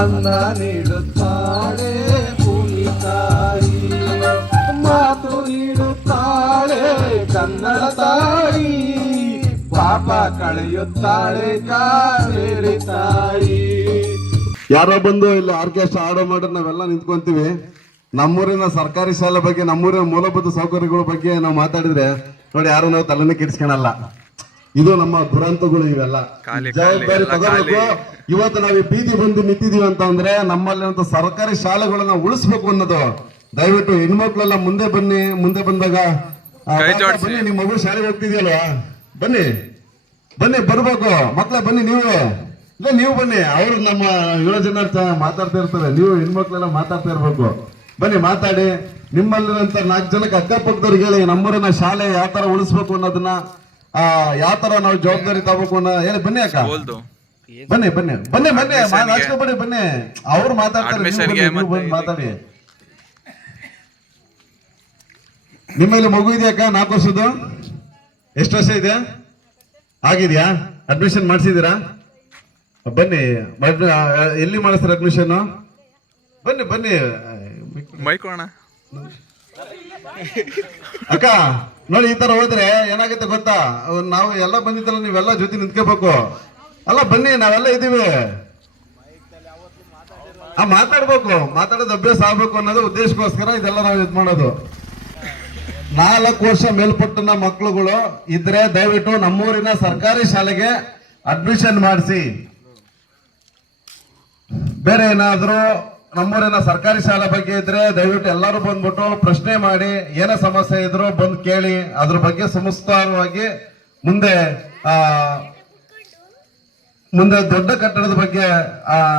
ಅನ್ನ ನೀಡುತ್ತಾಳೆ ಭೂಮಿ ತಾಯಿ. ಮಾತು ನೀಡುತ್ತಾಳೆ ಕನ್ನಡ ತಾಯಿ. ಪಾಪ ಕಳೆಯುತ್ತಾಳೆ ಕಾವೇರಿ ತಾಯಿ. ಯಾರೋ ಬಂದು ಇಲ್ಲ ಆರ್ಕೆಸ್ಟ್ರಾ ಆಡೋ ಮಾಡಿ ನಾವೆಲ್ಲ ನಿಂತ್ಕೊಂತೀವಿ. ನಮ್ಮೂರಿನ ಸರ್ಕಾರಿ ಶಾಲೆ ಬಗ್ಗೆ, ನಮ್ಮೂರಿನ ಮೂಲಭೂತ ಸೌಕರ್ಯಗಳ ಬಗ್ಗೆ ನಾವು ಮಾತಾಡಿದ್ರೆ ನೋಡಿ ಯಾರು ನಾವು ತಲೆನೇ ಕೆಡಿಸ್ಕೊಳಲ್ಲ. ಇದು ನಮ್ಮ ದುರಂತಗಳು ಇವೆಲ್ಲ. ಜವಾಬ್ದಾರಿ ತಗೋಬೇಕು. ಇವತ್ತು ನಾವು ಬೀದಿ ಬಂದು ನಿಂತಿದೀವಿ ಅಂತ ಅಂದ್ರೆ ನಮ್ಮಲ್ಲಿ ಸರ್ಕಾರಿ ಶಾಲೆಗಳನ್ನ ಉಳಿಸ್ಬೇಕು ಅನ್ನೋದು. ದಯವಿಟ್ಟು ಹೆಣ್ಮಕ್ಳೆಲ್ಲ ಮುಂದೆ ಬನ್ನಿ ಮುಂದೆ ಬಂದಾಗ. ಬನ್ನಿ ನಿಮ್ಮ ಮಗು ಶಾಲೆಗೆ ಹೋಗ್ತಿದ್ಯಲ್ವಾ? ಬನ್ನಿ. ಬನ್ನಿ ಬರ್ಬೇಕು. ಮಕ್ಳ ಬನ್ನಿ ನೀವು. ಇಲ್ಲ ನೀವು ಬನ್ನಿ. ಅವ್ರು ನಮ್ಮ ಯುವ ಜನ ಮಾತಾಡ್ತಾ ಇರ್ತಾರೆ. ನೀವು ಹೆಣ್ಮಕ್ಳೆಲ್ಲ ಮಾತಾಡ್ತಾ ಇರ್ಬೇಕು. ಬನ್ನಿ ಮಾತಾಡಿ. ನಿಮ್ಮಲ್ಲಿರಂತ ನಾಲ್ಕು ಜನಕ್ಕೆ ಅಕ್ಕಪಕ್ಕದವ್ರಿಗೆ ಹೇಳಿ ನಮ್ಮೂರಿನ ಶಾಲೆ ಯಾವ ತರ ಉಳಿಸ್ಬೇಕು ಅನ್ನೋದನ್ನ ಆ ಯಾವ ತರ ನಾವು ಜವಾಬ್ದಾರಿ ತಗೋಬೇಕು ಅನ್ನೋ ಹೇಳಿ ಬನ್ನಿ ಅಕ್ಕ. ಬನ್ನಿ ಬನ್ನಿ ಬನ್ನಿ ಬನ್ನಿ ನಾಚ್ಕೊಬೇಡಿ ಬನ್ನಿ. ಅವ್ರು ಮಾತಾಡ್ತಾರೆ ಮಾತಾಡಿ. ನಿಮ್ಮಲ್ಲಿ ಮಗು ಇದೆಯಕ್ಕ ನಾಲ್ಕು ವರ್ಷದ್ದು? ಎಷ್ಟು ವರ್ಷ ಇದೆ? ಆಗಿದ್ಯಾ? ಅಡ್ಮಿಷನ್ ಮಾಡಿಸಿದೀರಾ ಬನ್ನಿ ಎಲ್ಲಿ ಮಾಡಿಸ್ತಾರೆ ಅಡ್ಮಿಷನ್ ಬನ್ನಿ ಬನ್ನಿ. ಮೈಕೋಣ ಅಕ್ಕ, ನೋಡಿ ಈ ತರ ಹೋದ್ರೆ ಏನಾಗುತ್ತೆ ಗೊತ್ತಾ? ನಾವು ಎಲ್ಲ ಬಂದಿದ್ದಲ್ಲ ನೀವೆಲ್ಲ ಜೊತೆ ನಿಂತ್ಕೋಬೇಕು. ಅಲ್ಲ, ಬನ್ನಿ, ನಾವೆಲ್ಲ ಇದೀವಿ ಆ, ಮಾತಾಡ್ಬೇಕು. ಮಾತಾಡೋದು ಅಭ್ಯಾಸ ಆಗ್ಬೇಕು ಅನ್ನೋದು ಉದ್ದೇಶಕ್ಕೋಸ್ಕರ ಇದೆಲ್ಲ ನಾವು ಇದು ಮಾಡೋದು. ನಾಲ್ಕು ವರ್ಷ ಮೇಲ್ಪಟ್ಟನ ಮಕ್ಕಳುಗಳು ಇದ್ರೆ ದಯವಿಟ್ಟು ನಮ್ಮೂರಿನ ಸರ್ಕಾರಿ ಶಾಲೆಗೆ ಅಡ್ಮಿಷನ್ ಮಾಡಿಸಿ. ಬೇರೆ ಏನಾದ್ರೂ ನಮ್ಮೂರಿನ ಸರ್ಕಾರಿ ಶಾಲೆ ಬಗ್ಗೆ ಇದ್ರೆ ದಯವಿಟ್ಟು ಎಲ್ಲರೂ ಬಂದ್ಬಿಟ್ಟು ಪ್ರಶ್ನೆ ಮಾಡಿ, ಏನೇ ಸಮಸ್ಯೆ ಇದ್ರು ಬಂದು ಕೇಳಿ, ಅದ್ರ ಬಗ್ಗೆ ಸಮಸ್ತವಾಗಿ ಮುಂದೆ, ಆ, ಮುಂದೆ ದೊಡ್ಡ ಕಟ್ಟಡದ ಬಗ್ಗೆ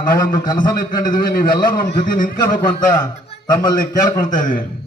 ನಾವೊಂದು ಕನಸನ್ನು ಇಟ್ಕೊಂಡಿದ್ವಿ. ನೀವೆಲ್ಲರೂ ನಮ್ಮ ಜೊತೆ ನಿಂತ್ಕೋಬೇಕು ಅಂತ ತಮ್ಮಲ್ಲಿ ಕೇಳ್ಕೊಳ್ತಾ ಇದೀವಿ.